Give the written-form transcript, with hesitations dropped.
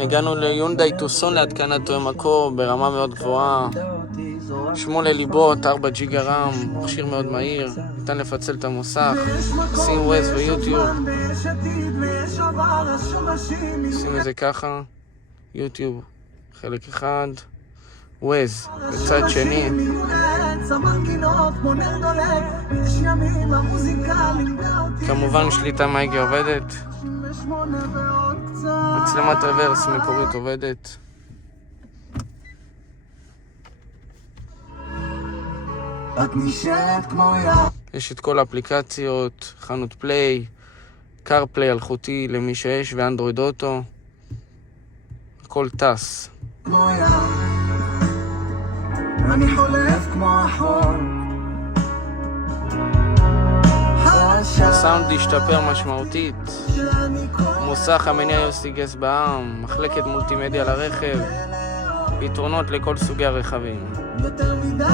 הגענו ליונדאי טוסון להתקנת תואם מקור ברמה מאוד גבוהה. 8 ליבות, 4 ג'יגה רם, מכשיר מאוד מהיר, ניתן לפצל את המוסך, שים ווייז ויוטיוב. שים את זה ככה, יוטיוב חלק אחד, ווייז בצד שני. כמובן שליטה מהגה עובדת, מצלמת רוורס מקורית עובדת. יש את כל האפליקציות, חנות פליי, קארפליי אלחוטי למי שיש ואנדרואיד אוטו, הכל טס. אני חולף כמו החול. הסאונד השתפר משמעותית, מוסך המניע יוסי גס בעם, מחלקת מולטימדיה לרכב, פתרונות לכל סוגי הרכבים. יותר מדי